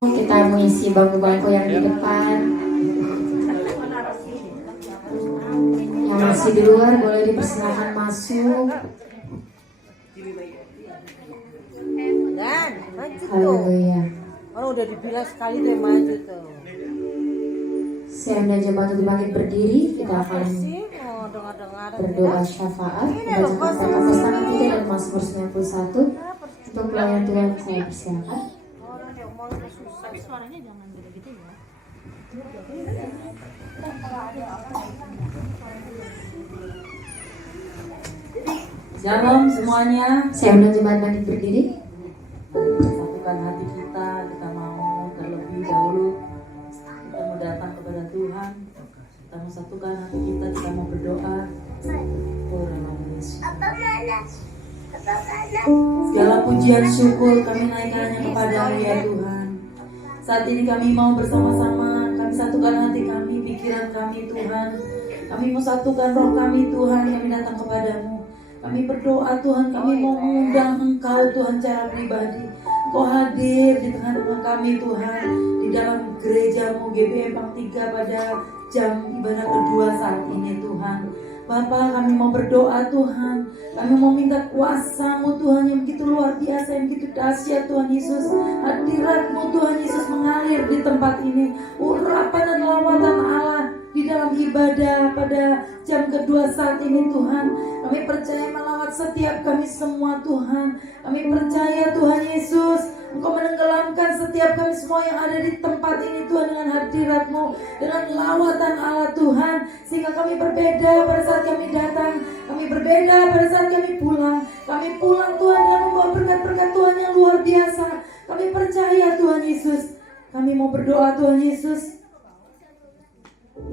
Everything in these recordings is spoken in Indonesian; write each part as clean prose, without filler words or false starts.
Kita mengisi bangku-bangku yang di depan. Yang masih di luar boleh dipersilakan masuk. Dan maju tuh. Haleluya. Orang udah dibilang sekali tuh maju tuh. Saya anda jemaat untuk bangkit berdiri. Kita akan berdoa syafaat. Membacakan kata pasangan 3 dan Mazmur 91. Untuk pelayan Tuhan saya persilakan. Suaranya jangan gitu-gitu ya. Shalom semuanya. Saya undang jemaat bangkit berdiri. Satukan hati kita mau terlebih dahulu kita mau datang kepada Tuhan. Kita mau satukan hati kita mau berdoa. Segala pujian syukur kami naikkannya kepada-Mu ya Tuhan. Saat ini kami mau bersama-sama, kami satukan hati kami, pikiran kami Tuhan. Kami mau satukan roh kami Tuhan, kami datang kepadamu. Kami berdoa Tuhan, kami mau mengundang Engkau Tuhan secara pribadi. Engkau hadir di tengah-tengah kami Tuhan, di dalam gerejamu GBM Pang 3 pada jam ibadah kedua saat ini Tuhan. Bapa, kami mau berdoa Tuhan. Kami mau minta kuasa-Mu Tuhan yang begitu luar biasa, yang begitu dahsyat Tuhan Yesus. Hadirat-Mu Tuhan Yesus mengalir di tempat ini. Urapan dan lawatan Allah di dalam ibadah pada jam kedua saat ini Tuhan. Kami percaya melawat setiap kami semua Tuhan. Kami percaya Tuhan Yesus, Engkau menenggelamkan setiap kami semua yang ada di tempat ini Tuhan dengan hadirat-Mu, dengan lawatan Allah Tuhan. Sehingga kami berbeda pada saat kami datang, kami berbeda pada saat kami pulang. Kami pulang Tuhan dengan membawa berkat-berkat Tuhan yang luar biasa. Kami percaya Tuhan Yesus. Kami mau berdoa Tuhan Yesus,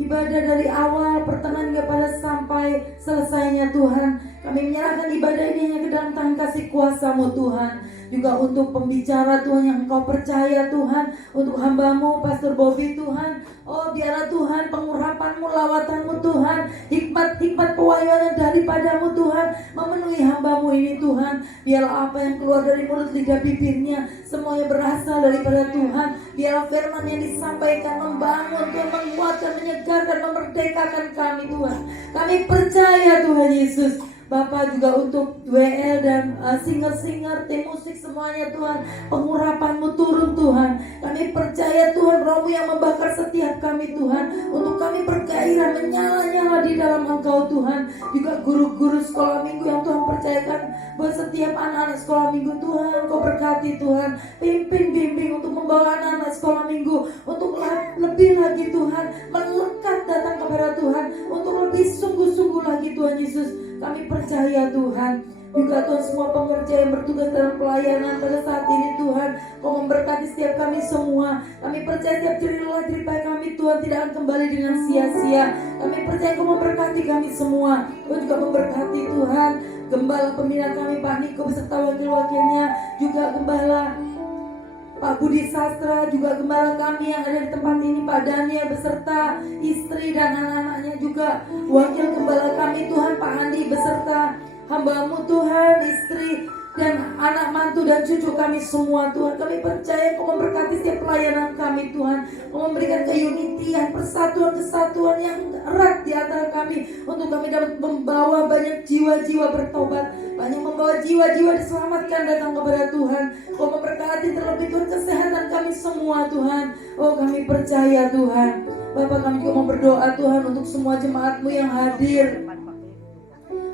ibadah dari awal, pertengahan hingga pada sampai selesainya Tuhan. Kami menyerahkan ibadah ini hanya ke dalam tangan kasih kuasa-Mu Tuhan. Juga untuk pembicara Tuhan yang Engkau percaya Tuhan, untuk hamba-Mu Pastor Bobby Tuhan. Oh biarlah Tuhan pengurapan-Mu, lawatan-Mu Tuhan, hikmat-hikmat pewahyuannya daripada-Mu Tuhan memenuhi hamba-Mu ini Tuhan. Biarlah apa yang keluar dari mulut lidah bibirnya semuanya berasal daripada Tuhan. Biarlah firman yang disampaikan membangun Tuhan, menguatkan, menyegarkan, memerdekakan kami Tuhan. Kami percaya Tuhan Yesus. Bapak juga untuk WL dan singer-singer, tim musik semuanya Tuhan, pengurapan-Mu turun Tuhan. Kami percaya Tuhan, Roh-Mu yang membakar setiap kami Tuhan, untuk kami bergairah menyala-nyala di dalam Engkau Tuhan. Juga guru-guru sekolah minggu yang Tuhan percayakan buat setiap anak-anak sekolah minggu Tuhan, Engkau berkati Tuhan. Pimpin bimbing untuk membawa anak-anak sekolah minggu untuk lebih lagi Tuhan, melekat datang kepada Tuhan, untuk lebih sungguh-sungguh lagi Tuhan Yesus. Kami percaya Tuhan, juga Tuhan semua pengerja yang bertugas dalam pelayanan pada saat ini Tuhan, Kau memberkati setiap kami semua. Kami percaya setiap jerih kami Tuhan tidak akan kembali dengan sia-sia. Kami percaya Kau memberkati kami semua. Kau juga memberkati Tuhan Gembala pembina kami Pak Niko beserta wakil-wakilnya, juga Gembala Pak Budi Sastra, juga gembala kami yang ada di tempat ini Pak Daniel beserta istri dan anak-anaknya, juga wakil gembala kami Tuhan Pak Andi beserta hamba-Mu Tuhan, istri dan anak mantu dan cucu kami semua Tuhan. Kami percaya Kau memberkati setiap pelayanan kami Tuhan. Kau memberikan keunitian, persatuan, kesatuan yang erat di antara kami, untuk kami dapat membawa banyak jiwa-jiwa bertobat, banyak membawa jiwa-jiwa diselamatkan datang kepada Tuhan. Kau memberkati terlebih Tuhan kesehatan kami semua Tuhan. Oh kami percaya Tuhan. Bapak, kami juga mau berdoa Tuhan untuk semua jemaat-Mu yang hadir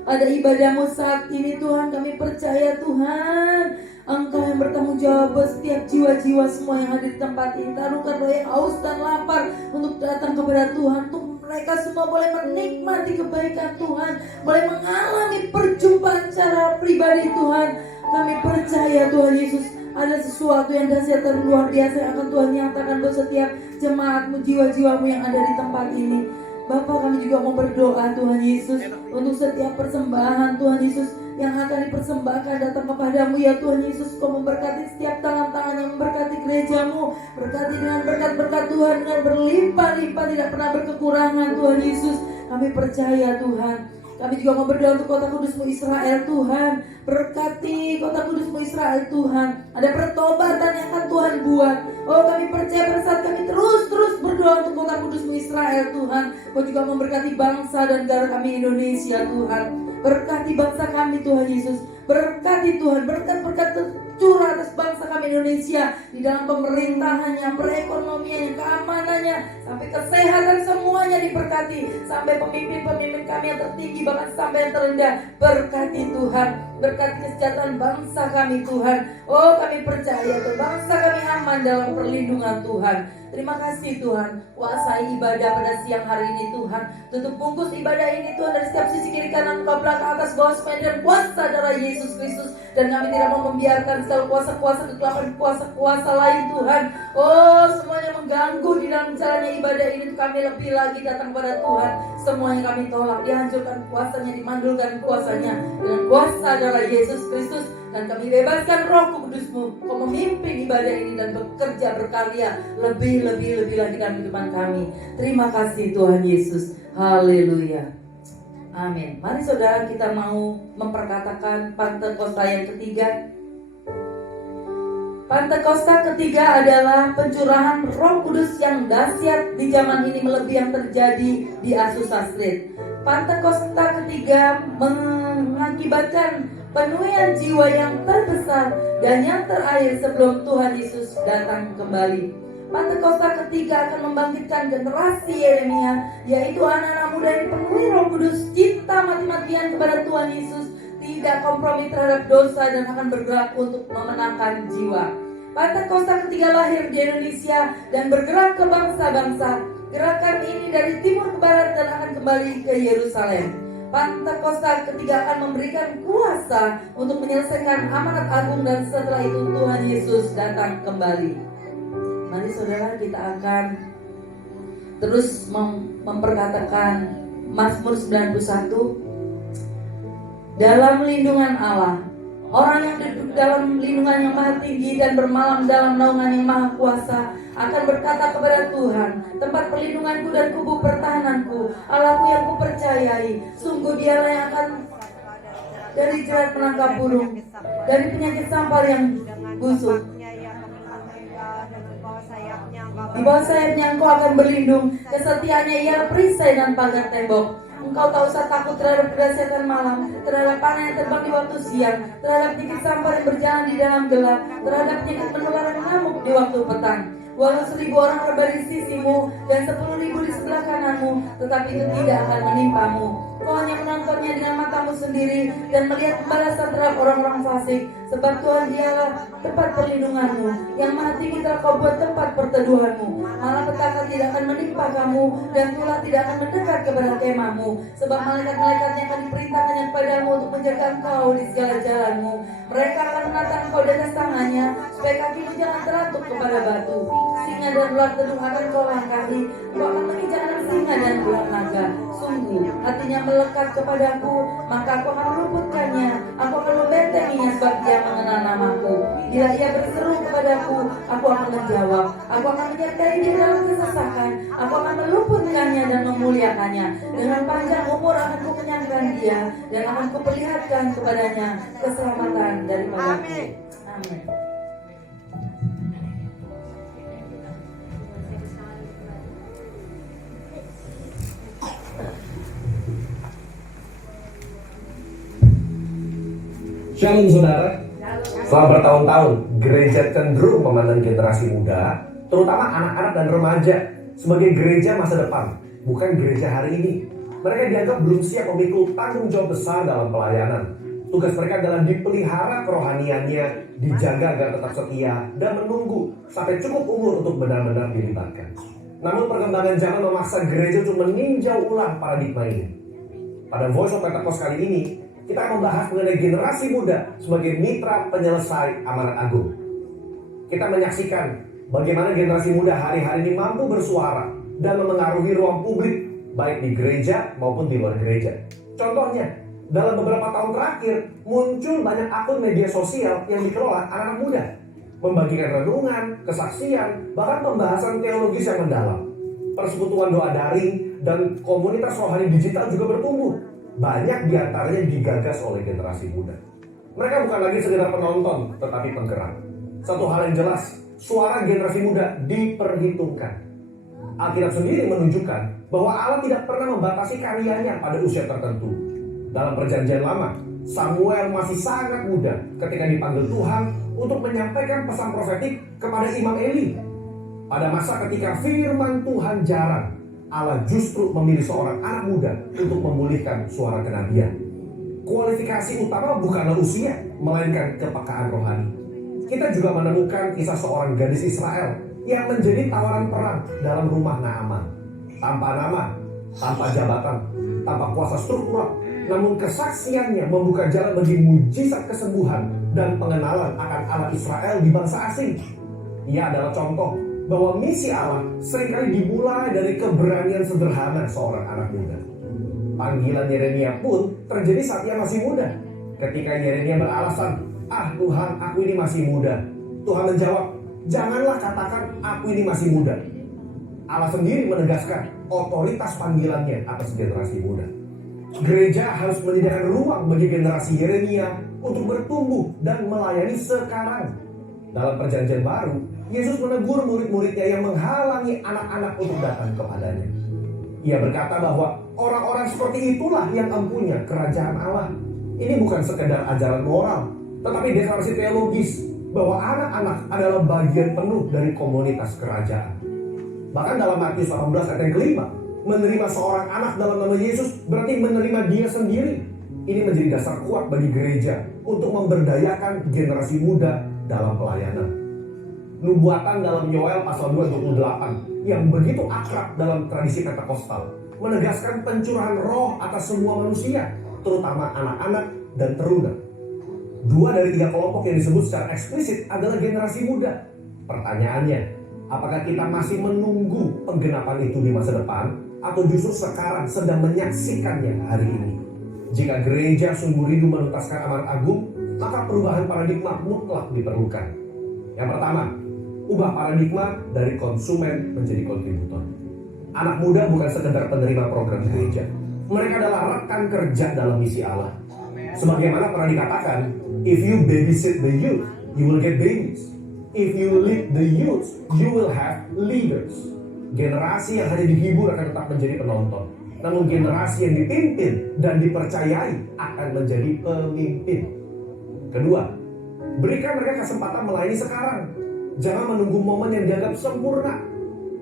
pada ibadah-Mu saat ini Tuhan. Kami percaya Tuhan, Engkau yang bertanggung jawab buat setiap jiwa-jiwa semua yang hadir di tempat ini. Taruhkan roh yang haus dan lapar untuk datang kepada Tuhan, untuk mereka semua boleh menikmati kebaikan Tuhan, boleh mengalami perjumpaan secara pribadi Tuhan. Kami percaya Tuhan Yesus, ada sesuatu yang dahsyat dan luar biasa yang akan Tuhan nyatakan buat setiap jemaat-Mu, jiwa-jiwa-Mu yang ada di tempat ini. Bapak, kami juga mau berdoa Tuhan Yesus untuk setiap persembahan Tuhan Yesus yang akan dipersembahkan datang kepadamu ya Tuhan Yesus. Kau memberkati setiap tangan-tangan yang memberkati gerejamu, berkati dengan berkat-berkat Tuhan dengan berlimpah-limpah, tidak pernah berkekurangan Tuhan Yesus. Kami percaya Tuhan, Kami juga mau berdoa untuk kota kudus-Mu Israel Tuhan. Berkati kota kudus-Mu Israel Tuhan. Ada pertobatan yang akan Tuhan buat. Oh, kami percaya pada saat kami terus berdoa untuk kota kudus-Mu Israel Tuhan, Kau juga memberkati bangsa dan negara kami Indonesia Tuhan. Berkati bangsa kami Tuhan Yesus. Berkati Tuhan, berkat-berkat curah atas bangsa kami Indonesia, di dalam pemerintahannya, perekonomiannya, keamanannya, sampai kesehatan semuanya diberkati, sampai pemimpin-pemimpin kami yang tertinggi, bahkan sampai yang terendah. Berkati Tuhan, berkati kesejahteraan bangsa kami Tuhan. Oh, kami percaya Tuhan, bangsa kami aman dalam perlindungan Tuhan. Terima kasih Tuhan, kuasai ibadah pada siang hari ini Tuhan. Tutup bungkus ibadah ini Tuhan, dari setiap sisi kiri kanan, ke belakang, atas, bawah, sepanjang kuasa darah Yesus Kristus. Dan kami tidak mau membiarkan segala kuasa-kuasa kegelapan, kuasa-kuasa lain Tuhan. Oh, semuanya mengganggu di dalam jalannya ibadah ini. Kami lebih lagi datang pada Tuhan. Semuanya kami tolak, dihancurkan kuasanya, dimandulkan kuasanya dengan kuasa darah Yesus Kristus. Dan kami bebaskan Roh Kudus-Mu, Kau memimpin ibadah ini dan bekerja berkarya lebih lagi dalam kehidupan kami. Terima kasih Tuhan Yesus. Haleluya. Amin. Mari saudara, kita mau memperkatakan Pentakosta yang ketiga. Pentakosta ketiga adalah pencurahan Roh Kudus yang dahsyat di zaman ini melebihi yang terjadi di Azusa Street. Pentakosta ketiga mengakibatkan penuaian jiwa yang terbesar dan yang terakhir sebelum Tuhan Yesus datang kembali. Pentakosta ketiga akan membangkitkan generasi Yeremia, yaitu anak-anak muda yang dipenuhi Roh Kudus, cinta mati-matian kepada Tuhan Yesus, tidak kompromi terhadap dosa, dan akan bergerak untuk memenangkan jiwa. Pentakosta ketiga lahir di Indonesia dan bergerak ke bangsa-bangsa. Gerakan ini dari timur ke barat dan akan kembali ke Yerusalem. Pentakosta ketiga akan memberikan kuasa untuk menyelesaikan amanat agung, dan setelah itu Tuhan Yesus datang kembali. Mari saudara, kita akan terus memperkatakan Mazmur 91. Dalam lindungan Allah, orang yang duduk dalam lindungan yang maha tinggi dan bermalam dalam naungan yang maha kuasa akan berkata kepada Tuhan, tempat perlindunganku dan kubu pertahananku, Allahku yang kupercayai. Sungguh Dialah yang akan dari jerat penangkap burung, dari penyakit sampar yang busuk. Di bawah sayapnya engkau akan berlindung, kesetiaannya ialah perisai dan pagar tembok. Engkau tak usah takut terhadap kedahsyatan malam, terhadap panah yang terbang di waktu siang, terhadap gigit sampar yang berjalan di dalam gelap, terhadap penyakit penularan nyamuk di waktu petang. Walau 1000 orang berbaring di sisimu dan 10.000 di sebelah kananmu, tetapi itu tidak akan menimpamu. Kau hanya menontonnya dengan matamu sendiri dan melihat pembalasan terhadap orang-orang fasik. Sebab Tuhan Dialah tempat perlindunganmu, yang maha tinggi telah kau buat tempat perteduhanmu. Malapetaka tidak akan menimpa kamu, dan tulah tidak akan mendekat kepada kemahmu. Sebab malaikat-malaikatnya akan diperintahkannya kepadamu untuk menjaga engkau di segala jalanmu. Mereka akan menatang engkau di atas tangannya, supaya kakimu jangan terantuk kepada batu. Singa dan ular tedung akan kau langkahi. Kau akan menginjak anak singa dan ular naga. Sungguh hatinya melekat kepadaku, maka aku akan meluputkannya. Aku akan membentenginya sebab dia mengenal namaku. Bila ia berseru kepadaku, aku akan menjawab. Aku akan menyertai dia dalam kesesakan. Aku akan meluputkannya dan memuliakannya. Dengan panjang umur akan kukenyangkan dia, dan akan kuperlihatkan kepadanya keselamatan daripadaku. Amin. Shalom saudara. Selama bertahun-tahun, gereja cenderung memandang generasi muda, terutama anak-anak dan remaja, sebagai gereja masa depan, bukan gereja hari ini. Mereka dianggap belum siap memikul tanggung jawab besar dalam pelayanan. Tugas mereka adalah dipelihara kerohaniannya, dijaga agar tetap setia, dan menunggu sampai cukup umur untuk benar-benar dilibatkan. Namun perkembangan zaman memaksa gereja untuk meninjau ulang paradigma ini. Pada Voice of Pentecost kali ini, kita akan membahas mengenai generasi muda sebagai mitra penyelesai amanat agung. Kita menyaksikan bagaimana generasi muda hari-hari ini mampu bersuara dan memengaruhi ruang publik, baik di gereja maupun di luar gereja. Contohnya, dalam beberapa tahun terakhir, muncul banyak akun media sosial yang dikelola anak-anak muda, membagikan renungan, kesaksian, bahkan pembahasan teologis yang mendalam. Persekutuan doa daring dan komunitas rohani digital juga bertumbuh. banyak diantaranya digagas oleh generasi muda. Mereka bukan lagi sekedar penonton, tetapi penggerak. Satu hal yang jelas, suara generasi muda diperhitungkan. Alkitab sendiri menunjukkan bahwa Allah tidak pernah membatasi karyanya pada usia tertentu. Dalam perjanjian lama, Samuel masih sangat muda ketika dipanggil Tuhan untuk menyampaikan pesan profetik kepada Imam Eli. Pada masa ketika firman Tuhan jarang, Allah justru memilih seorang anak muda untuk memulihkan suara kenabian. Kualifikasi utama bukanlah usia, melainkan kepekaan rohani. Kita juga menemukan kisah seorang gadis Israel yang menjadi tawaran perang dalam rumah Naaman. Tanpa nama, tanpa jabatan, tanpa kuasa struktural, namun kesaksiannya membuka jalan bagi mujizat kesembuhan dan pengenalan akan Allah Israel di bangsa asing. Ia adalah contoh bahwa misi Allah seringkali dimulai dari keberanian sederhana seorang anak muda. Panggilan Yeremia pun terjadi saat ia masih muda. Ketika Yeremia beralasan, Tuhan, aku ini masih muda. Tuhan menjawab, janganlah katakan aku ini masih muda. Allah sendiri menegaskan otoritas panggilannya atas generasi muda. Gereja harus menyediakan ruang bagi generasi Yeremia untuk bertumbuh dan melayani sekarang. Dalam perjanjian baru, Yesus menegur murid-muridnya yang menghalangi anak-anak untuk datang kepadanya. Ia berkata bahwa orang-orang seperti itulah yang empunya kerajaan Allah. Ini bukan sekedar ajaran moral, tetapi deklarasi teologis bahwa anak-anak adalah bagian penuh dari komunitas kerajaan. Bahkan dalam Matius 18 ayat yang kelima, menerima seorang anak dalam nama Yesus berarti menerima dia sendiri. Ini menjadi dasar kuat bagi gereja untuk memberdayakan generasi muda dalam pelayanan. Nubuatan dalam Yoel pasal 2:28 yang begitu akrab dalam tradisi Pentakosta menegaskan pencurahan roh atas semua manusia, terutama anak-anak dan teruna. 2 dari 3 kelompok yang disebut secara eksplisit adalah generasi muda. Pertanyaannya, apakah kita masih menunggu penggenapan itu di masa depan, atau justru sekarang sedang menyaksikannya hari ini? Jika gereja sungguh rindu menuntaskan amanat agung, maka perubahan paradigma mutlak diperlukan. Yang pertama, ubah paradigma dari konsumen menjadi kontributor. Anak muda bukan sekedar penerima program gereja. Mereka adalah rekan kerja dalam misi Allah. Sebagaimana pernah dikatakan, if you babysit the youth, you will get babies. If you lead the youth, you will have leaders. Generasi yang hanya dihibur akan tetap menjadi penonton. Namun generasi yang dipimpin dan dipercayai akan menjadi pemimpin. Kedua, berikan mereka kesempatan melayani sekarang. Jangan menunggu momen yang dianggap sempurna.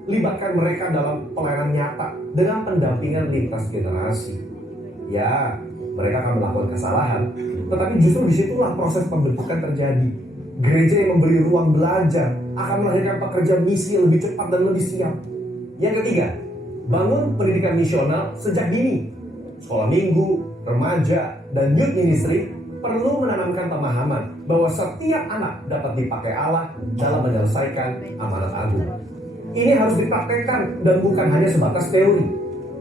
Libatkan mereka dalam pelayanan nyata dengan pendampingan lintas generasi. Ya, mereka akan melakukan kesalahan, tetapi justru disitulah proses pembentukan terjadi. Gereja yang memberi ruang belajar akan melahirkan pekerja misi yang lebih cepat dan lebih siap. Yang ketiga, bangun pendidikan misional sejak dini. Sekolah minggu, remaja, dan youth ministry perlu menanamkan pemahaman bahwa setiap anak dapat dipakai Allah dalam menyelesaikan amanat agung. Ini harus dipraktekkan dan bukan hanya sebatas teori.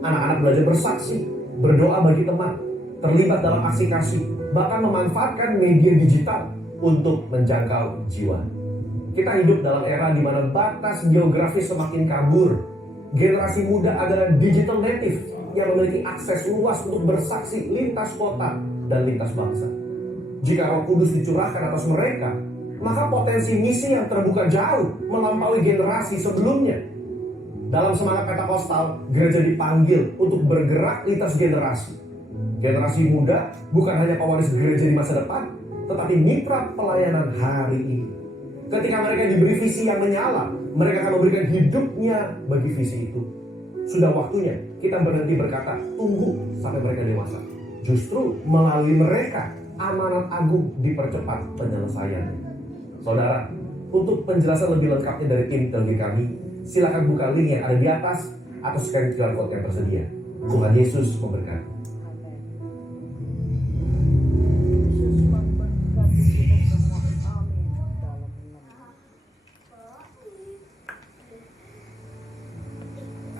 Anak-anak belajar bersaksi, berdoa bagi teman, terlibat dalam aksi kasih, bahkan memanfaatkan media digital untuk menjangkau jiwa. Kita hidup dalam era di mana batas geografis semakin kabur. Generasi muda adalah digital native yang memiliki akses luas untuk bersaksi lintas kota dan lintas bangsa. Jika Roh Kudus dicurahkan atas mereka, maka potensi misi yang terbuka jauh melampaui generasi sebelumnya. Dalam semangat Pentakosta, gereja dipanggil untuk bergerak lintas generasi. Generasi muda bukan hanya pewaris gereja di masa depan, tetapi mitra pelayanan hari ini. Ketika mereka diberi visi yang menyala, mereka akan memberikan hidupnya bagi visi itu. Sudah waktunya kita berhenti berkata, tunggu sampai mereka dewasa. Justru melalui mereka, amanat agung dipercepat penyelesaiannya. Saudara, untuk penjelasan lebih lengkapnya dari tim teologi kami, silakan buka link yang ada di atas atau scan QR code yang tersedia. Tuhan Yesus memberkati.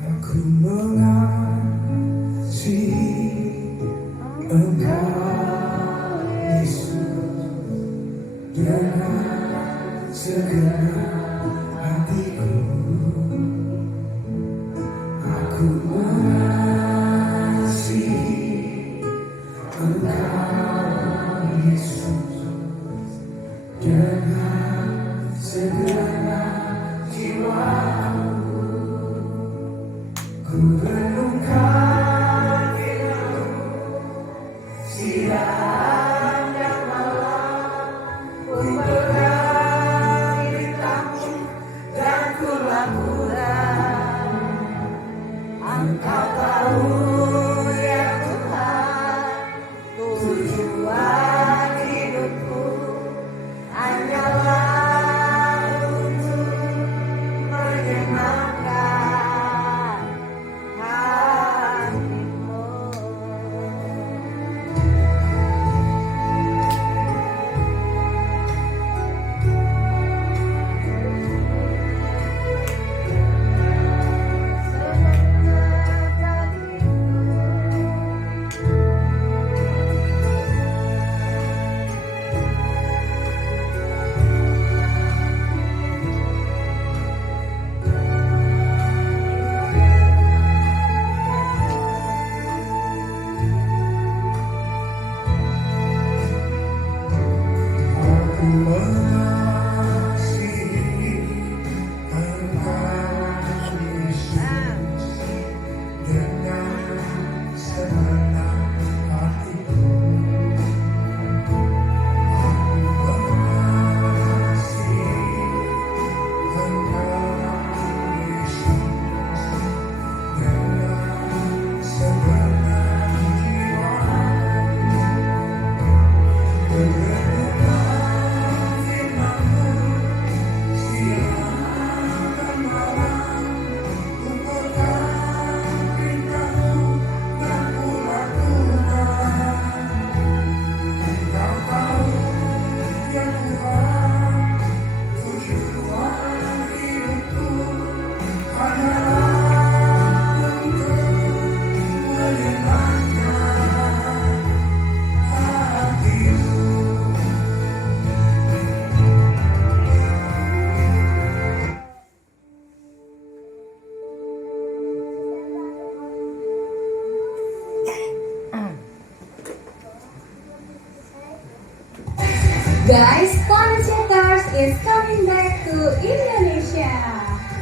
Aku mengasihi Engkau Yesus dengan segenap hatiku. Aku mengasihi pura-pura. Engkau tahu ya Tuhan, tujuan hidupku hanyalah untuk menyenangkan hatimu. Aku mengasihi Engkau Yesus dengan segenap hatiku. Aku mengasihi Engkau Yesus dengan segenap jiwa. Guys, Planet Checkers is coming back to Indonesia.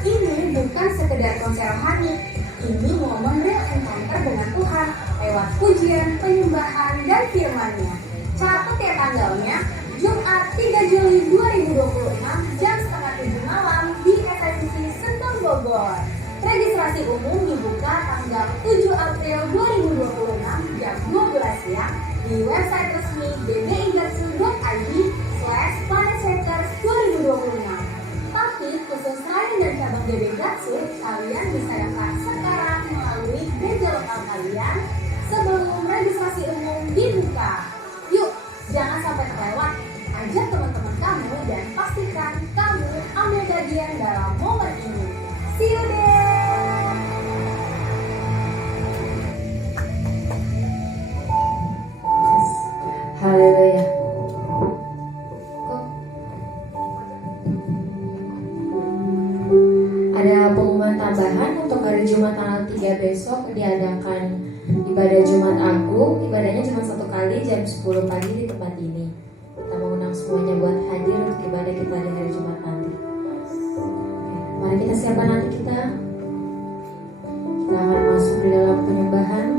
Ini bukan sekedar konser rohani, ini momen real encounter dengan Tuhan lewat pujian, penyembahan, dan firman-Nya. Catat ya tanggalnya, Jumat 3 Juli 2026 jam setengah 7 malam di SSC Sentul Bogor. Registrasi umum dibuka tanggal 7 April 2026 jam 12 siang di website resmi bbgatsu.id/planetseekers2026. Tapi khusus lain dan cabang DB Gatsu, kalian bisa daftar sekarang melalui gereja lokal kalian sebelum registrasi umum dibuka. Yuk, jangan sampai terlewat. Ajak teman-teman kamu dan pastikan kamu ambil bagian dalam momen ini. See you there! Haleluya. Ada pengumuman tambahan untuk hari Jumat tanggal 3 besok diadakan ibadah Jumat Agung. Ibadahnya cuma satu kali jam 10 pagi di tempat ini. Kita mengundang semuanya buat hadir untuk ibadah kita di hari Jumat nanti. Mari kita siapkan nanti kita akan masuk di dalam penyembahan.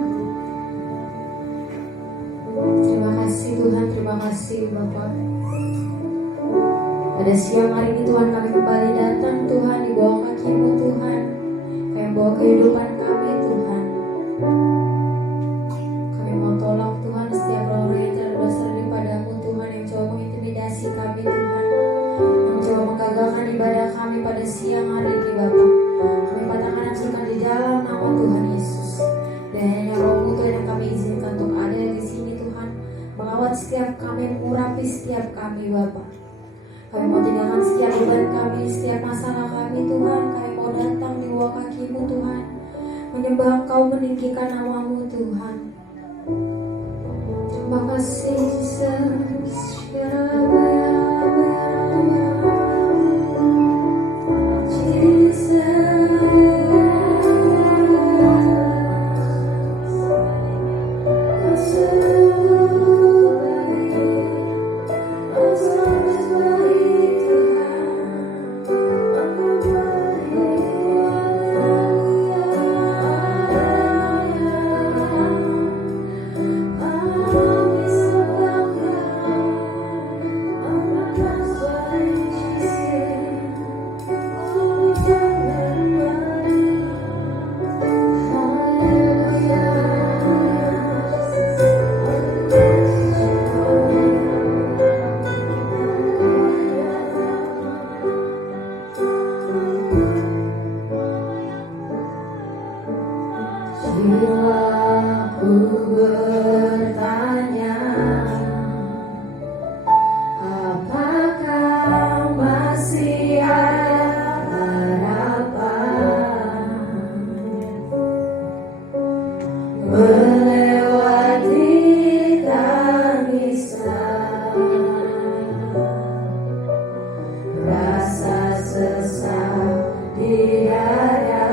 Terima kasih Tuhan, terima kasih Bapak. Pada siang hari ini Tuhan kami kembali datang Tuhan di bawah kaki-Mu Tuhan. Kami bawa kehidupan kami Tuhan. Kami mau tolak Tuhan setiap orang yang terdosa daripada-Mu Tuhan, yang coba mengintimidasi kami Tuhan, yang coba menggagalkan ibadah kami pada siang hari ini Bapak. Kami patahkan hancurkan di dalam nama Tuhan Yesus. Dan hanya Roh-Mu Tuhan yang kami izinkan untuk ada di sini Tuhan, melawat setiap kami, mengurapi setiap kami Bapak. Kami mau tinggalkan setiap beban kami, setiap masalah kami Tuhan. Kami mau datang di bawah kaki-Mu Tuhan, menyembah Engkau, meninggikan nama-Mu Tuhan. Terima kasih Yesus. Bila ku bertanya, apakah masih ada harapan melewati tangisan, rasa sesak di dada.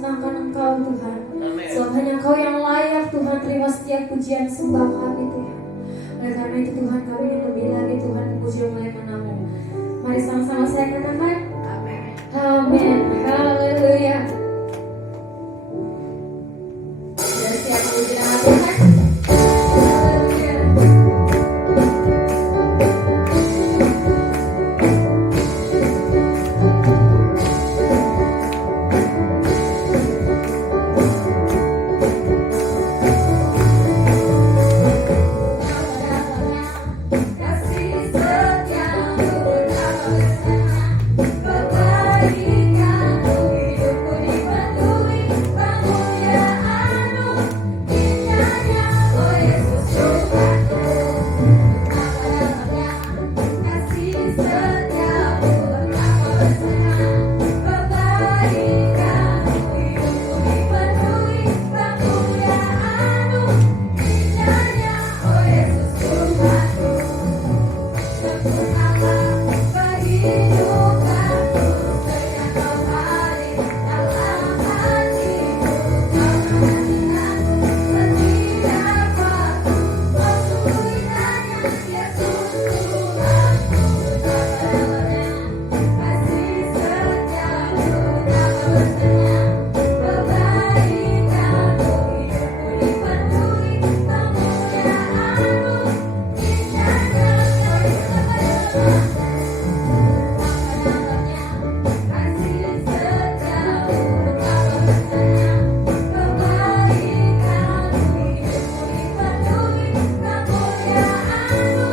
senangkan Engkau Tuhan. Sebab hanya Engkau yang layak Tuhan, terima setiap pujian sembah kami Tuhan. Oleh karena itu Tuhan, kami ingin lebih lagi Tuhan memuji memuliakan nama-Mu. Mari sama-sama saya katakan amin. Haleluya. Sudah siap memuji nama Tuhan? Haleluya. Kasih setiamu betapa besarnya, kebaikanmu hidupku dipenuhi kemuliaan-Mu, indahnya oh Yesus Tuhanku. Kasih setiamu betapa besarnya, kebaikanmu hidupku dipenuhi kemuliaan-Mu, indahnya oh Yesus Tuhanku. Sempurnalah kehidupanku, terjangkau hari dalam hatiku. Kau perhatikanku setiap waktu, oh sungguh indahnya Yesus Tuhanku. Kasih setiamu betapa besarnya, kebaikanmu hidupku dipenuhi kemuliaan-Mu, indahnya oh Yesus Tuhanku. Kasih setiamu betapa besarnya, kebaikanmu hidupku dipenuhi kemuliaan-Mu,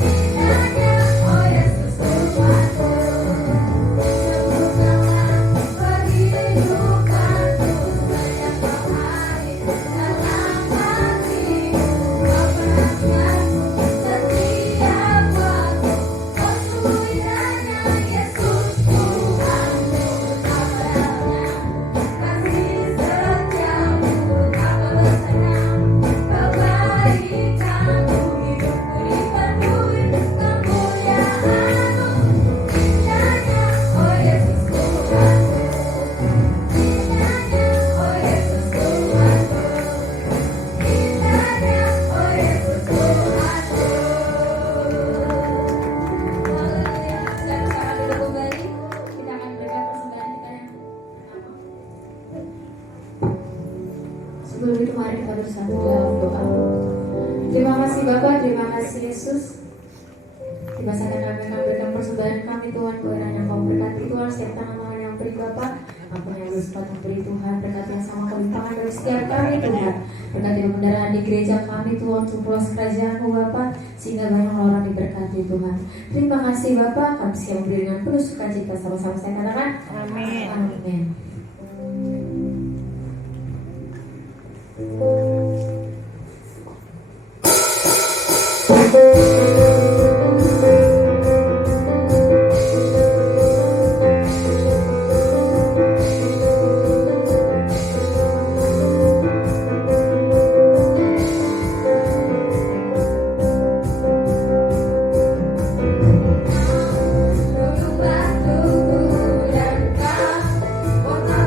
indahnya oh Yesus Tuhanku. Sempurnalah kehidupanku, terjangkau hari dalam hatiku. Kau perhatikanku setiap waktu, oh sungguh indahnya Yesus Tuhanku. Kasih setiamu betapa besarnya, kebaikanmu hidupku dipenuhi kemuliaan-Mu, indahnya oh Yesus Tuhanku. Indahnya oh Yesus Tuhanku. Indahnya oh Yesus Tuhanku. Haleluya. Dan sekarang duduk kembali, kita akan berikan persembahan kita yang pertama. Sebelum itu mari kita bersatu dalam doa. Terima kasih Bapa, terima kasih Yesus. Di masa kami akan berikan persembahan kami Tuhan, kiranya Kau berkati Tuhan setiap tangan yang beri Bapa. Apa yang bersempat memberi Tuhan, berkati yang sama kelimpahan dari setiap kami Tuhan. Berkati kendaraan di gereja kami Tuhan, untuk puas kerajaan-Mu Bapa, sehingga banyak orang diberkati Tuhan. Terima kasih Bapa, kami siap beri dengan penuh sukacita, sama-sama saya katakan amin. Amin. Dulu batu dan kau, kota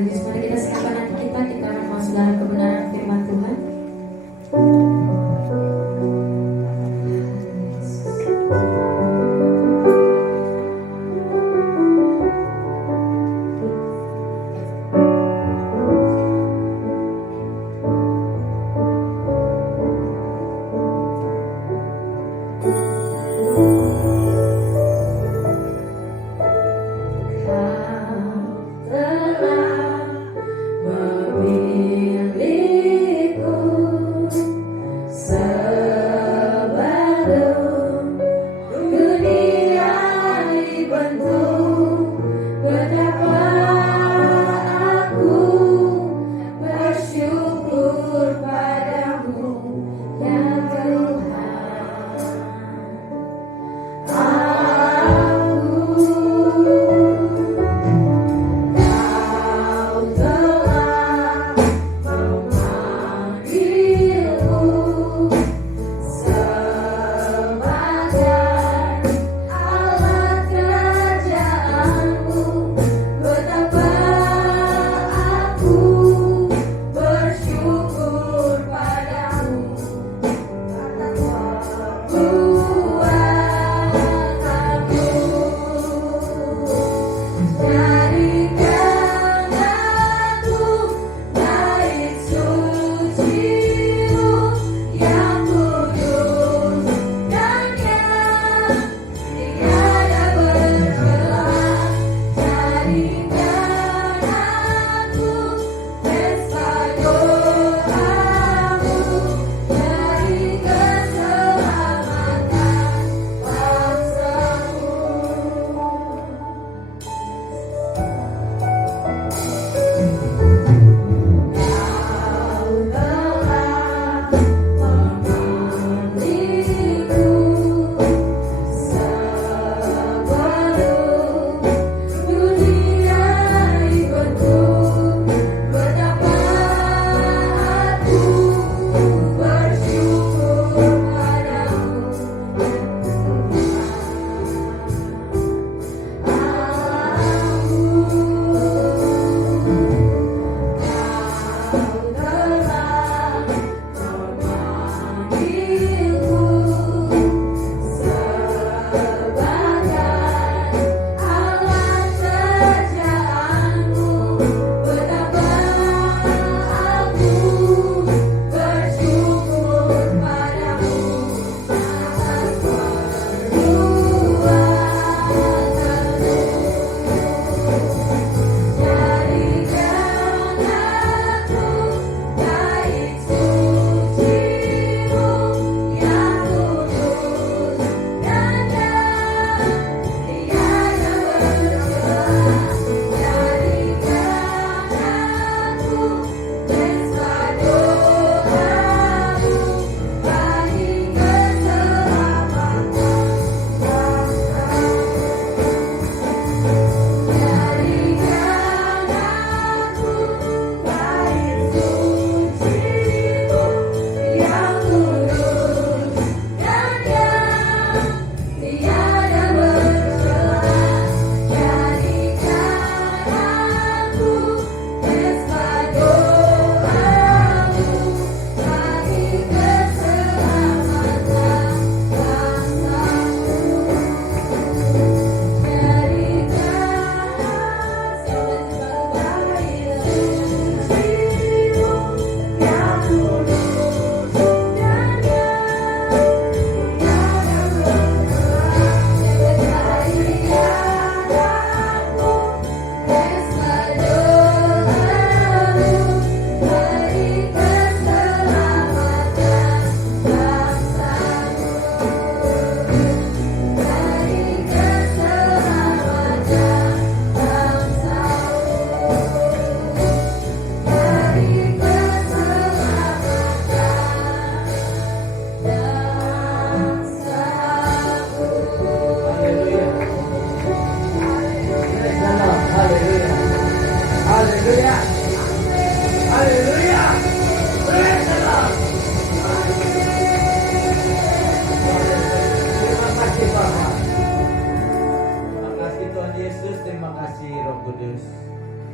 sekaligus mari kita siapkan hati kita akan masuk dalam kebenaran firman Tuhan.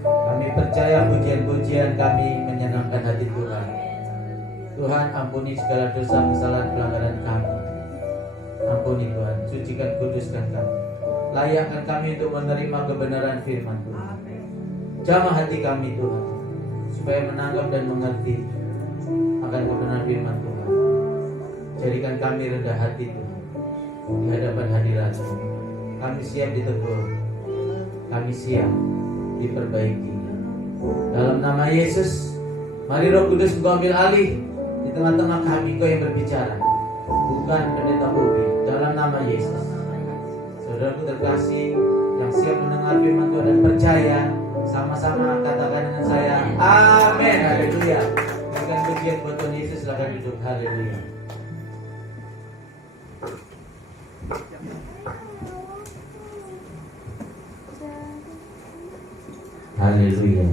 Kami percaya pujian-pujian kami menyenangkan hati Tuhan. Tuhan, ampuni segala dosa, kesalahan, pelanggaran kami. Ampuni Tuhan, sucikan, kuduskan kami. Layakkan kami untuk menerima kebenaran firman Tuhan. Jamah hati kami Tuhan, supaya menanggap dan mengerti akan kebenaran firman Tuhan. Jadikan kami rendah hati Tuhan di hadapan hadirat-Mu. Kami siap ditegur, kami siap diperbaiki. Dalam nama Yesus, mari Roh Kudus Engkau ambil alih di tengah-tengah kami, Engkau yang berbicara, bukan pendeta Bobi. Dalam nama Yesus, saudaraku terkasih yang siap mendengar firman Tuhan dan percaya, sama-sama katakan dengan saya, amin, haleluya. Berikan pujian buat Tuhan Yesus, silakan duduk, haleluya. Haleluya.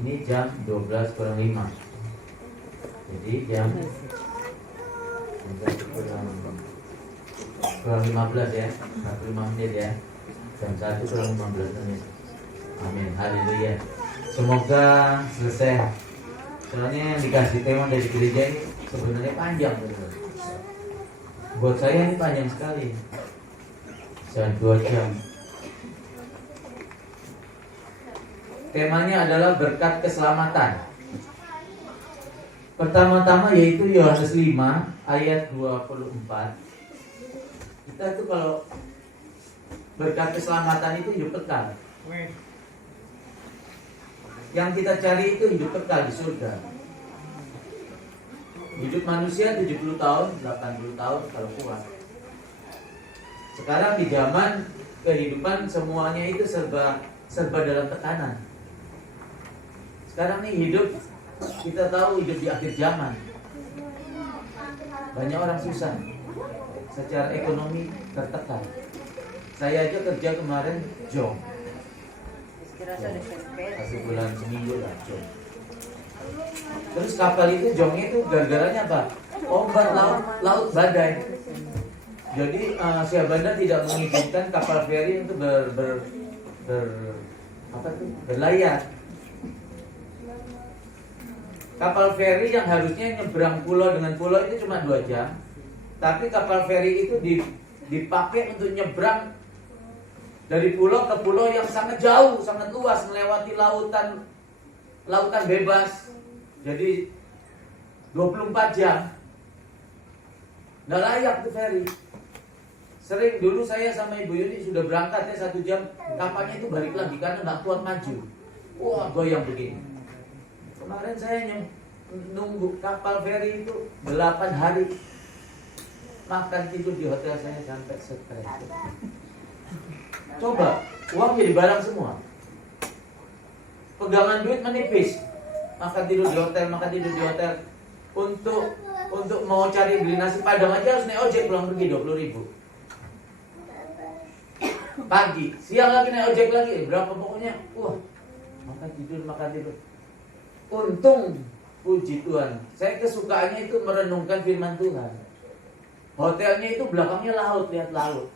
Ini jam 12 kurang 5. Jadi jam kurang 15 ya, 45 menit ya. Jam 1 kurang 15 menit. Amin. Haleluya. Semoga selesai. Soalnya yang dikasih tema dari gereja ini sebenarnya panjang betul. Buat saya ini panjang sekali. Bisa 2 jam. Temanya adalah berkat keselamatan. Pertama-tama yaitu Yohanes 5 ayat 24. Kita tuh kalau berkat keselamatan itu hidup kekal. Yang kita cari itu hidup kekal di surga. Hidup manusia 70 tahun, 80 tahun kalau kuat. Sekarang di zaman kehidupan semuanya itu serba dalam tekanan. Sekarang nih hidup, kita tahu hidup di akhir zaman. Banyak orang susah, secara ekonomi tertekan. Saya aja kerja kemarin jong. Satu bulan seminggu lah jong. Terus kapal itu jongnya itu gara-garanya apa? Ombak laut badai. Jadi Syah Bandar tidak mengizinkan kapal feri untuk berlayar. Kapal feri yang harusnya nyebrang pulau dengan pulau itu cuma 2 jam, tapi kapal feri itu dipakai untuk nyebrang dari pulau ke pulau yang sangat jauh, sangat luas, melewati lautan bebas. Jadi 24 jam. Nggak layak tuh feri. Sering dulu saya sama Ibu Yuni sudah berangkat ya 1 jam, kapalnya itu balik lagi karena nggak kuat maju. Wah, goyang begini. Kemarin saya nunggu kapal feri itu 8 hari. Makan tidur di hotel saya sampai stres. Coba, uang jadi barang semua. Pegangan duit menipis. Makan tidur di hotel. Untuk mau cari beli nasi padang aja harus naik ojek pulang pergi 20.000. Pagi, siang lagi naik ojek lagi. Berapa pokoknya? Wah, makan tidur. Untung, puji Tuhan, saya kesukaannya itu merenungkan firman Tuhan. Hotelnya itu belakangnya laut, lihat laut.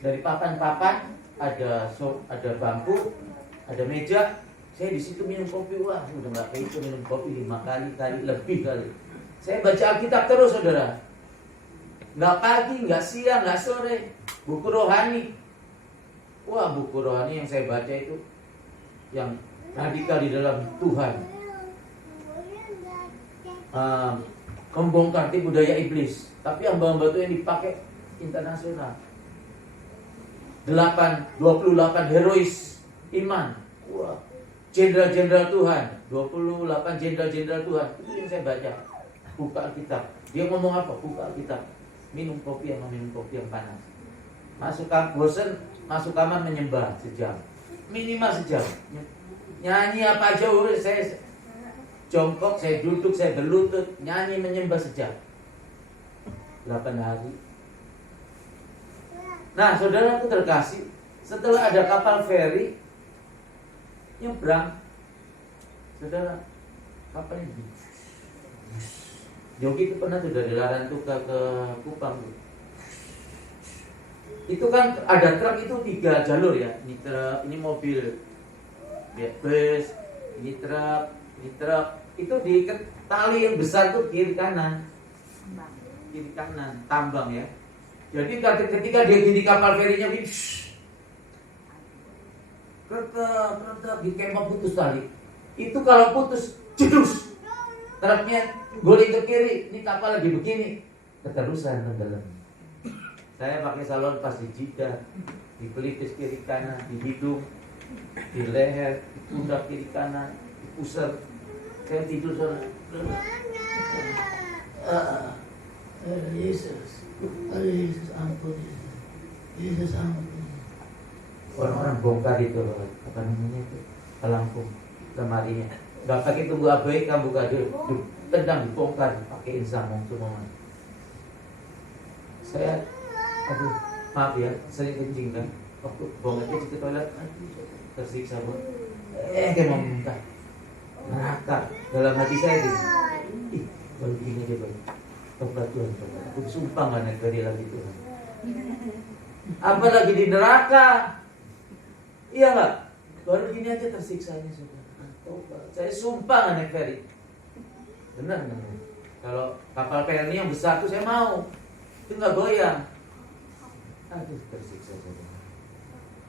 Dari papan-papan ada bangku, ada meja. Saya di situ minum kopi. Wah, udah nggak kayak itu minum kopi 5 kali lebih kali. Saya baca Alkitab terus, saudara. Nggak pagi, nggak siang, nggak sore. Buku rohani. Wah, buku rohani yang saya baca itu yang radikal di dalam Tuhan. Membongkar tipu daya iblis. Tapi hamba-hamba itu yang dipakai internasional. 28 herois iman. Wah, jenderal-jenderal Tuhan. 28 jenderal-jenderal Tuhan. Itu yang saya baca. Buka Alkitab. Dia ngomong apa? Buka Alkitab. Minum kopi yang panas. Bosan, masuk kamar menyembah sejam. Minimal sejam. Nyanyi apa aja urus, saya jongkok, saya duduk, saya berlutut, nyanyi menyembah sejam. 8 hari. Nah, saudaraku terkasih, setelah ada kapal feri nyebrang, saudara, kapal ini Yogi itu pernah tuh dari Larantuka ke Kupang tuh. Itu kan ada truk itu 3 jalur ya. Ini truk, ini mobil, bus, ini truk, ini truk. Itu diikat tali yang besar tuh kiri kanan, tambang ya. Jadi ketika dia di kapal ferinya, kereta di kemah putus tali. Itu kalau putus, jedus, truknya guling ke kiri. Ini kapal lagi begini, keterusan tenggelam. Saya pakai salon pas di jidat, di pelipis kiri kanan, di hidung, di leher, di pundak kiri kanan, di pusar. Saya tidur sana. Yesus ampun. Yesus ampun. Orang-orang bongkar itu apa namanya itu, pelangkung lemarinya. Gak pakai tunggu abai, kamu buka dulu, tendang dibongkar, pakai insamong semua. Saya maaf ya, sering kencing kan. Waktu buang aja di toilet, tersiksa banget. Kayak mau muntah. Neraka dalam hati saya gitu. Baru gini aja Bang. Tobat Tuhan, tobat. Aku sumpah gak naik dari lagi Tuhan. Apalagi di neraka. Iya gak? Baru gini aja tersiksanya sudah. Tobat. Saya sumpah gak naik ferry. Benar. Kalau kapal feri yang besar tuh saya mau. Itu gak goyang. Aduh, tersiksa saja.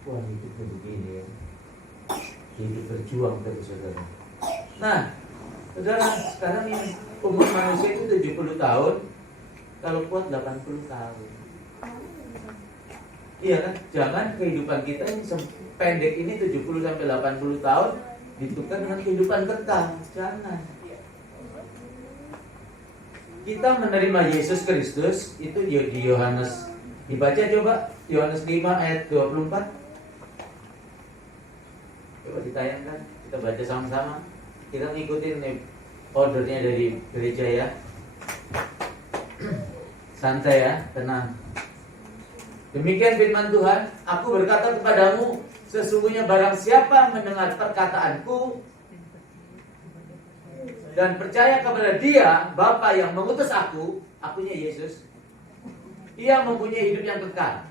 Wah, hidupnya begini ya. Hidup berjuang terus saudara. Nah, saudara, sekarang ini umur manusia itu 70 tahun. Kalau kuat 80 tahun. Iya kan? Jangan kehidupan kita yang pendek ini 70 sampai 80 tahun ditukar dengan kehidupan kekal. Jangan. Kita menerima Yesus Kristus itu di Yohanes. Dibaca coba Yohanes 5 ayat 24. Coba ditayangkan, kita baca sama-sama. Kita ngikutin nih ordernya dari gereja ya. Santai ya, tenang. Demikian firman Tuhan, aku berkata kepadamu, sesungguhnya barang siapa mendengar perkataanku dan percaya kepada Dia, Bapa yang mengutus aku, akunya Yesus, ia mempunyai hidup yang kekal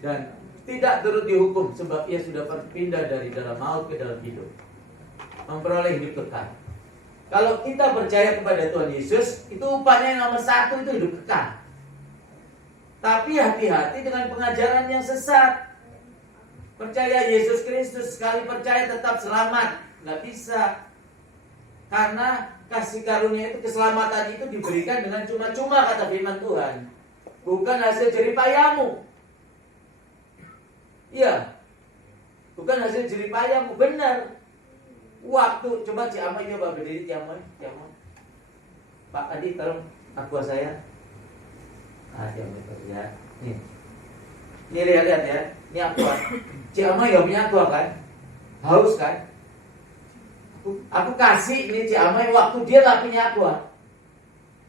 dan tidak turut dihukum, sebab ia sudah berpindah dari dalam maut ke dalam hidup, memperoleh hidup kekal. Kalau kita percaya kepada Tuhan Yesus, itu upahnya yang nomor 1 itu hidup kekal. Tapi hati-hati dengan pengajaran yang sesat. Percaya Yesus Kristus, sekali percaya tetap selamat, nggak bisa. Karena kasih karunia itu, keselamatan itu diberikan dengan cuma-cuma, kata firman Tuhan, bukan hasil jeripayamu. Iya, bukan hasil jeripayamu, benar. Waktu coba Ciamai, coba berdiri Ciamai. Pak Adi, tolong aqua saya. Ciamai terlihat. Nih, lihat ya. Ini aqua. Ciamai gak punya aqua kan? Haus kan? Aku kasih ini Ciamai waktu dia gak punya aqua.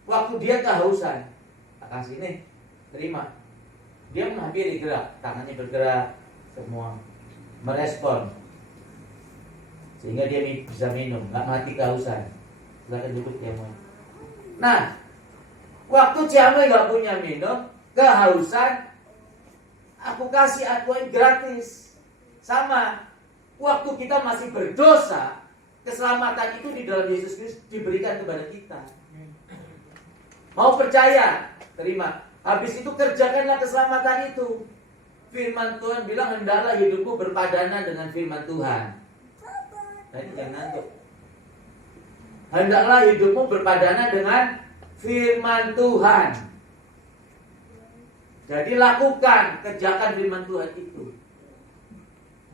Waktu dia kehausan. Tak kasih nih, terima. Dia menghampiri, gerak, tangannya bergerak, semua merespon. Sehingga dia bisa minum, gak mati kehausan. Silahkan duduk Ciamai. Nah, waktu Ciamai gak punya minum, kehausan, aku kasih aqua gratis. Sama, waktu kita masih berdosa, keselamatan itu di dalam Yesus Kristus diberikan kepada kita. Mau percaya, terima. Habis itu kerjakanlah keselamatan itu. Firman Tuhan bilang, hendaklah hidupmu berpadanan dengan firman Tuhan. Tadi jangan ngantuk. Hendaklah hidupmu berpadanan dengan firman Tuhan. Jadi lakukan, kerjakan firman Tuhan itu.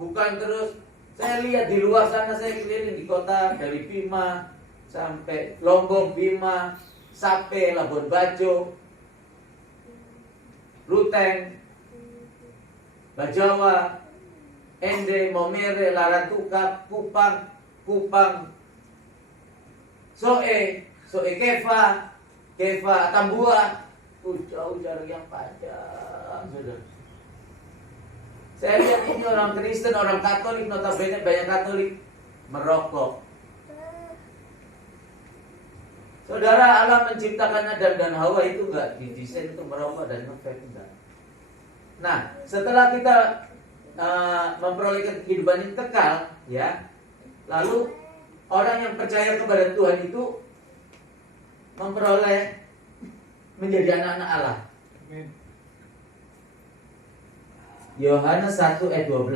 Bukan terus, saya lihat di luar sana, saya keliling di kota, dari Bima sampai Lombok, Bima, Sape, Labuan Bajo, Ruteng, Bajawa, Ende, Momere, Laratuka, Kupang, Soe Kefa, Tambua. Jauh jarak yang panjang, sudah. Saya lihat ini orang Kristen, orang Katolik, notabene banyak Katolik merokok. Saudara, Allah menciptakan Adam dan Hawa itu enggak didesain untuk merokok dan nge-vape, enggak. Nah, setelah kita memperoleh kehidupan yang kekal, ya, lalu orang yang percaya kepada Tuhan itu memperoleh menjadi anak-anak Allah. Yohanes 1 ayat 12.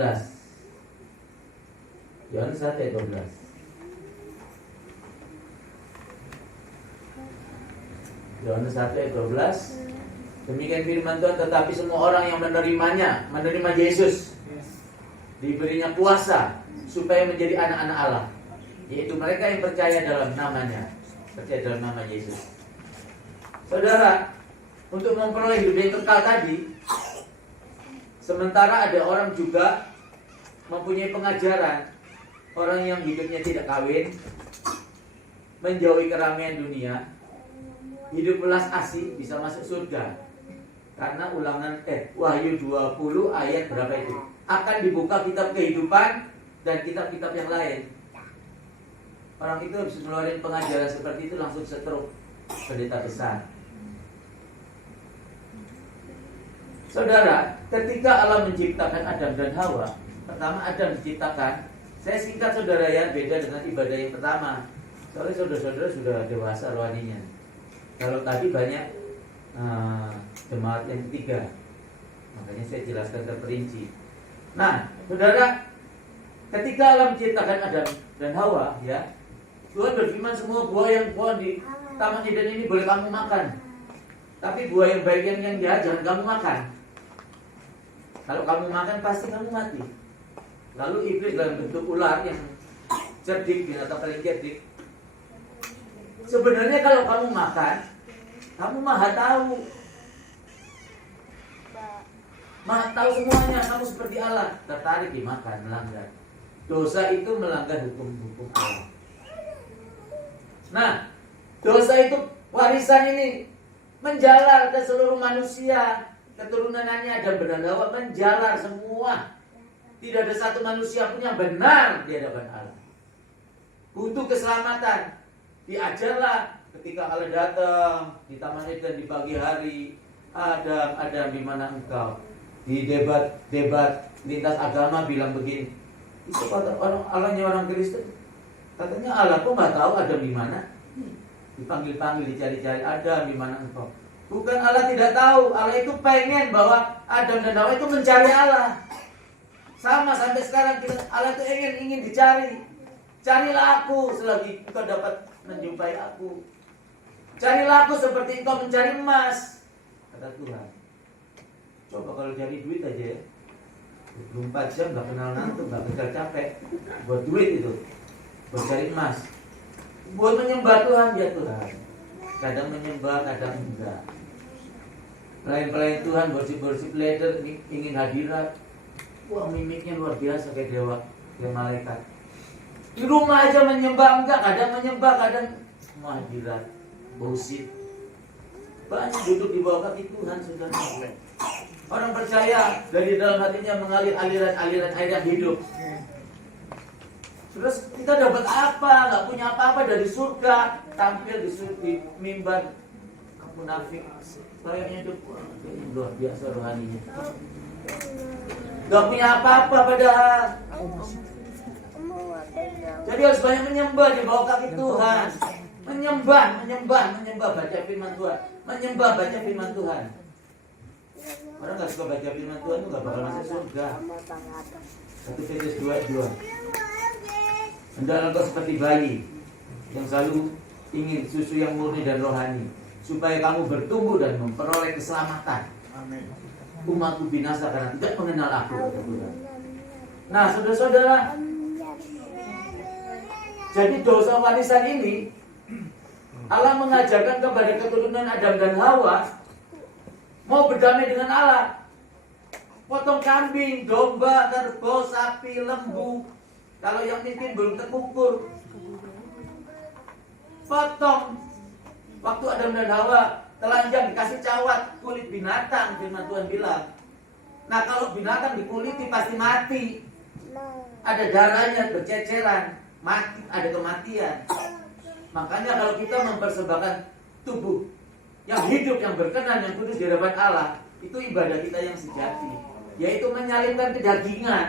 Yohanes 1 ayat 12. Yohanes 1 ayat 12. Demikian firman Tuhan, tetapi semua orang yang menerimanya, menerima Yesus, diberinya kuasa supaya menjadi anak-anak Allah, yaitu mereka yang percaya dalam namanya, percaya dalam nama Yesus. Saudara, untuk memperoleh hidup yang kekal tadi, sementara ada orang juga mempunyai pengajaran, orang yang hidupnya tidak kawin, menjauhi keramaian dunia, hidup belas asih, bisa masuk surga. Karena Wahyu 20 ayat berapa itu? Akan dibuka kitab kehidupan dan kitab-kitab yang lain. Orang itu habis ngeluarin pengajaran seperti itu langsung setruk pendeta besar. Saudara, ketika Allah menciptakan Adam dan Hawa, pertama Adam diciptakan. Saya singkat saudara ya, beda dengan ibadah yang pertama. Soalnya saudara-saudara sudah dewasa rohaninya. Kalau tadi banyak jemaat yang ketiga, makanya saya jelaskan terperinci. Nah, saudara, ketika Allah menciptakan Adam dan Hawa, ya, Tuhan berfirman semua buah di Taman Eden ini boleh kamu makan, tapi buah yang baik yang jahat jangan kamu makan. Kalau kamu makan pasti kamu mati. Lalu iblis dalam bentuk ular yang cerdik, binatang paling cerdik. Sebenarnya kalau kamu makan, kamu maha tahu. Maha tahu semuanya, kamu seperti Allah. Tertarik dimakan, melanggar. Dosa itu melanggar hukum-hukum Allah. Nah, dosa itu warisan ini menjalar ke seluruh manusia. Keturunannya Adam dan Hawa menjalar semua. Tidak ada satu manusia pun yang benar di hadapan Allah. Butuh keselamatan. Diajarlah ketika Allah datang di Taman Eden di pagi hari. Adam, di mana engkau? Di debat lintas agama bilang begini. Itu kata Allahnya orang Kristen. Katanya Allah kok nggak tahu Adam di mana? Dipanggil-panggil, dicari-cari, Adam di mana engkau? Bukan Allah tidak tahu. Allah itu pengen bahwa Adam dan Hawa itu mencari Allah. Sama sampai sekarang Allah itu ingin dicari. Carilah aku selagi engkau dapat menjumpai aku. Carilah aku seperti engkau mencari emas, kata Tuhan. Coba kalau cari duit aja ya, 24 jam gak kenal ngantuk, gak kenal capek. Buat duit itu, buat cari emas, buat menyembah Tuhan ya Tuhan. Kadang menyembah, kadang enggak. Pelayan-pelayan Tuhan, bersih-bersih leader, ingin hadirat. Wah, mimiknya luar biasa kayak dewa, kayak malaikat. Di rumah aja menyembah enggak, kadang menyembah, kadang mau hadirat, bullshit. Banyak duduk di bawah kaki Tuhan sudah. Orang percaya dari dalam hatinya mengalir aliran air yang hidup. Terus kita dapat apa? Gak punya apa-apa dari surga. Tampil di mimbar munafik. Kayaknya itu luar biasa rohaninya. Gak punya apa-apa padahal. Jadi harus banyak menyembah di bawah kaki Tuhan. Menyembah, baca firman Tuhan. Menyembah, baca firman Tuhan. Orang gak suka baca firman Tuhan itu gak bakal masuk surga. 1 Petrus 2:2. Hendaklah engkau seperti bayi yang selalu ingin susu yang murni dan rohani, supaya kamu bertumbuh dan memperoleh keselamatan. Umatku binasa karena tidak mengenal aku, kata Tuhan. Nah, saudara-saudara, jadi dosa warisan ini Allah mengajarkan kepada keturunan Adam dan Hawa mau berdamai dengan Allah. Potong kambing, domba, kerbau, sapi, lembu. Kalau yang miskin belum terkukur, potong. Waktu Adam dan Hawa telanjang dikasih cawat kulit binatang, firman Tuhan bilang. Nah, kalau binatang dikuliti pasti mati. Ada darahnya berceceran, mati, ada kematian. Makanya kalau kita mempersembahkan tubuh yang hidup, yang berkenan, yang kudus di hadapan Allah, Itu ibadah kita yang sejati, yaitu menyalibkan kedagingan.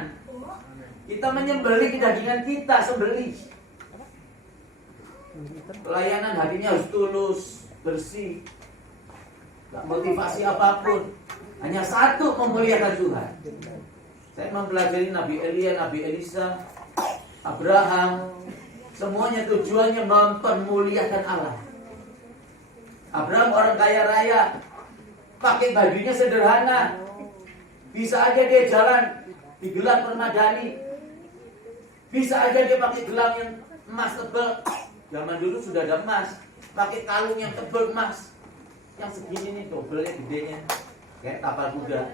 Kita menyembelih kedagingan kita, sembelih. Pelayanan hatinya harus tulus, bersih, gak motivasi apapun, hanya satu, memuliakan Tuhan. Saya mempelajari Nabi Elia, Nabi Elisa, Abraham, semuanya tujuannya mempermuliakan Allah. Abraham orang kaya raya, pakai bajunya sederhana, bisa aja dia jalan di gelang permadani, bisa aja dia pakai gelang yang emas tebal. Zaman dulu sudah ada emas, pakai kalung yang tebal emas, yang segini nih, dobelnya gedenya, kayak tapal kuda.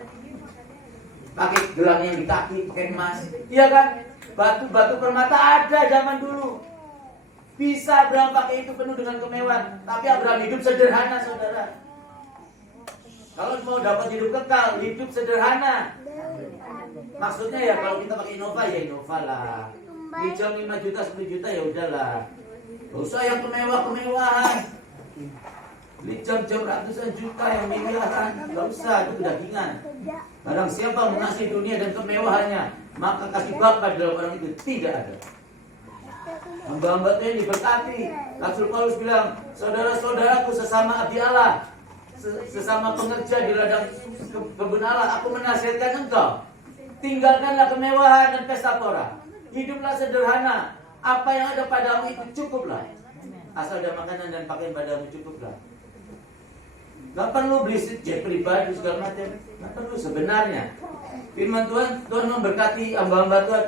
Pakai gelang yang di kaki, pakai emas, iya kan? Batu-batu permata ada zaman dulu. Bisa Abraham pakai itu penuh dengan kemewahan, tapi Abraham hidup sederhana, saudara. Kalau mau dapat hidup kekal, hidup sederhana. Maksudnya ya kalau kita pakai Innova ya Innova lah. Pinjam 5 juta, 10 juta ya udahlah. Gak usah yang kemewah-kemewahan. Beli jam-jam ratusan juta yang miliaran, gak usah, itu kedagingan. Barang siapa mengasihi dunia dan kemewahannya, maka kasih Bapa dalam orang itu tidak ada. Hamba-hamba itu yang diberkati. Rasul Paulus bilang, saudara-saudaraku sesama abdi Allah, sesama pengerja di ladang kebun Allah, aku menasihatkan engkau, tinggalkanlah kemewahan dan pesta pora. Hiduplah sederhana. Apa yang ada padamu itu cukuplah. Asal ada makanan dan pakaian padamu cukuplah. Gak perlu beli jet pribadi segala macam. Gak perlu sebenarnya. Firman Tuhan memberkati hamba-hamba Tuhan.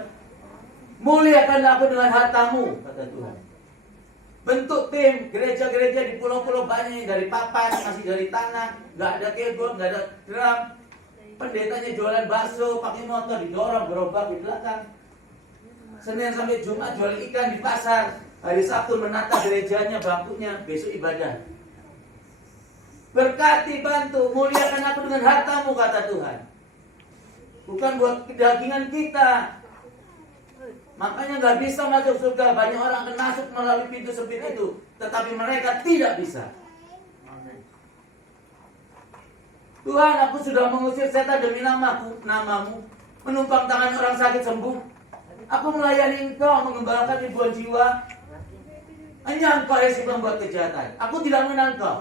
Muliakanlah aku dengan hartamu, kata Tuhan. Bentuk tim gereja-gereja di pulau-pulau banyak, dari papan, masih dari tanah, gak ada keyboard, gak ada drum. Pendetanya jualan bakso, pakai motor, didorong gerobak di belakang. Senin sampai Jumat jual ikan di pasar. Hari Sabtu menata gerejanya, bangkunya, besok ibadah. Berkati, bantu, muliakan aku dengan hartamu, kata Tuhan. Bukan buat kedagingan kita. Makanya gak bisa masuk surga. Banyak orang akan masuk melalui pintu sempit itu, tetapi mereka tidak bisa. Tuhan, aku sudah mengusir setan demi namamu, menumpang tangan orang sakit sembuh. Aku melayani engkau, mengembalakan ribuan jiwa. Hanya engkau yang membuat kejahatan. Aku tidak mengenal engkau.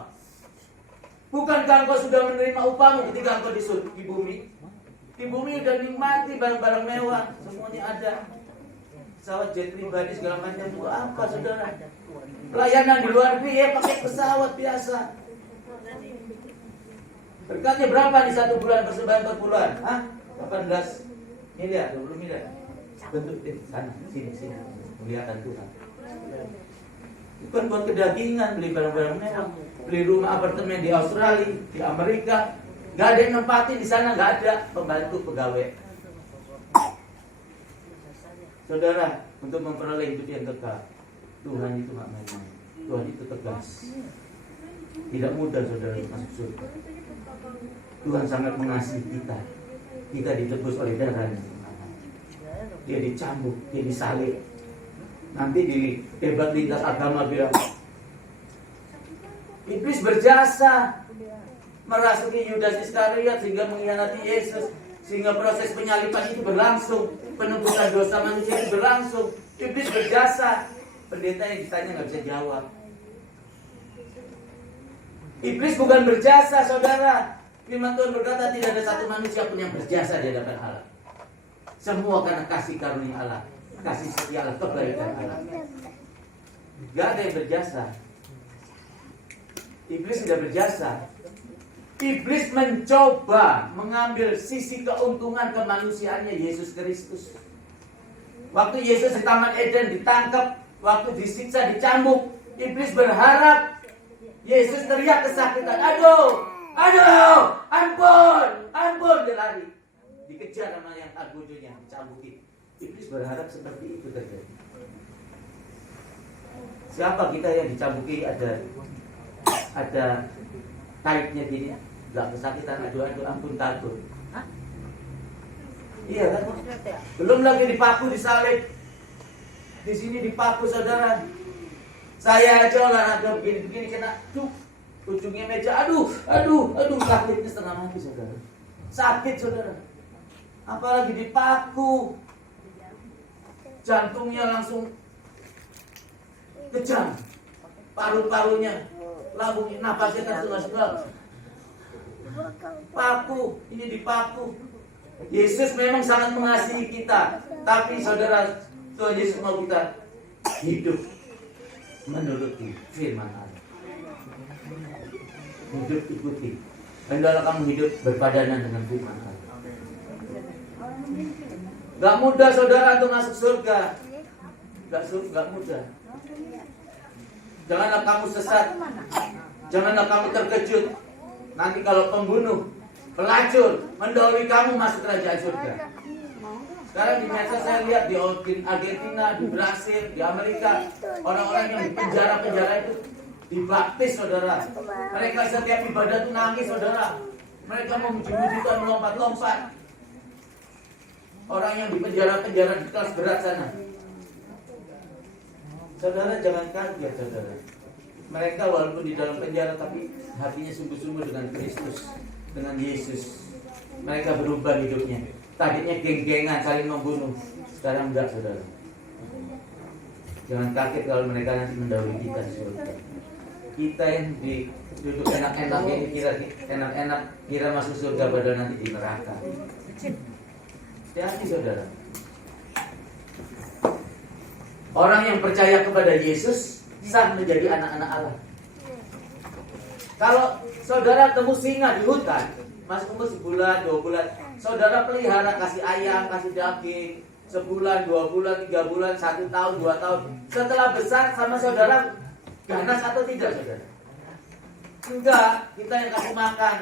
Bukankah engkau sudah menerima upahmu ketika engkau di bumi? Di bumi udah nikmati barang-barang mewah, semuanya ada. Pesawat jet pribadi segala macam itu apa, saudara? Pelayanan di luar negeri ya pakai pesawat biasa. Berkatnya berapa di 1 bulan persembahan per bulan? 18 miliar, 20 miliar. Bentuk sana, sini, muliakan Tuhan. Bukan buat kedagingan, beli barang-barang mewah, beli rumah apartemen di Australia, di Amerika, gak ada yang nempatin di sana, gak ada pembantu pegawai. Saudara, untuk memperoleh hidup yang kekal, Tuhan itu gak main-main. Tuhan itu tegas. Tidak mudah saudara masuk surga. Tuhan sangat mengasihi kita. Kita ditebus oleh darahnya. Dia dicambuk, dia disalib. Nanti di debat lintas agama bilang, iblis berjasa merasuki Yudas Iskariot sehingga mengkhianati Yesus, sehingga proses penyaliban itu berlangsung, penumpukan dosa manusia itu berlangsung. Iblis berjasa. Pendeta yang ditanya nggak bisa jawab. Iblis bukan berjasa, saudara. Firman Tuhan berkata tidak ada satu manusia pun yang berjasa di hadapan Allah. Semua karena kasih karunia Allah, kasih setia Allah, kebaikan Allah. Gak ada yang berjasa. Iblis tidak berjasa. Iblis mencoba mengambil sisi keuntungan kemanusiaannya Yesus Kristus. Waktu Yesus di Taman Eden ditangkap, waktu disiksa, dicambuk, iblis berharap Yesus teriak kesakitan, aduh, ampun, dia lari. Dikejar sama yang agudonya, dicambuki. Iblis berharap seperti itu terjadi. Siapa kita yang dicambuki ada kaitnya gini, nggak kesakitan, aduh, ampun, takut. Iya kan? Belum lagi dipaku, disalib. Di sini dipaku, saudara. Saya aja olahraga begini kena cuk. ujungnya meja, aduh, sakitnya setengah mati saudara. Sakit saudara. Apalagi dipaku, jantungnya langsung kejang, paru-parunya, lambungnya, napasnya tersengal-sengal. Paku, ini dipaku. Yesus memang sangat mengasihi kita, tapi saudara, Tuhan Yesus mau kita hidup menuruti firman Allah. Hidup ikuti. Hendaklah kamu hidup berpadanan dengan firman Allah. Gak mudah saudara untuk masuk surga. Gak mudah. Janganlah kamu sesat. Janganlah kamu terkejut. Nanti kalau pembunuh, pelacur mendahului kamu masuk kerajaan surga. Sekarang di medsos saya lihat di Argentina, di Brasil, di Amerika, orang-orang yang di penjara-penjara itu dibaptis saudara. Mereka setiap ibadah itu nangis saudara. Mereka memuji-muji Tuhan, melompat-lompat. Orang yang di penjara-penjara di kelas berat sana. Saudara jangan kaget saudara. Mereka walaupun di dalam penjara tapi hatinya sungguh-sungguh dengan Kristus, dengan Yesus. Mereka berubah hidupnya. Tadinya geng-gengan saling membunuh, sekarang enggak saudara. Jangan kaget kalau mereka nanti mendahului kita di surga. Kita yang duduk enak-enak ini kira masuk surga padahal nanti di neraka. Hati-hati saudara. Orang yang percaya kepada Yesus sah menjadi anak-anak Allah. Kalau saudara temu singa di hutan, masuk umur sebulan, 2 bulan, saudara pelihara, kasih ayam, kasih daging, sebulan, 2 bulan, 3 bulan, 1 tahun, 2 tahun. Setelah besar sama saudara ganas atau tidak saudara? Enggak, kita yang kasih makan.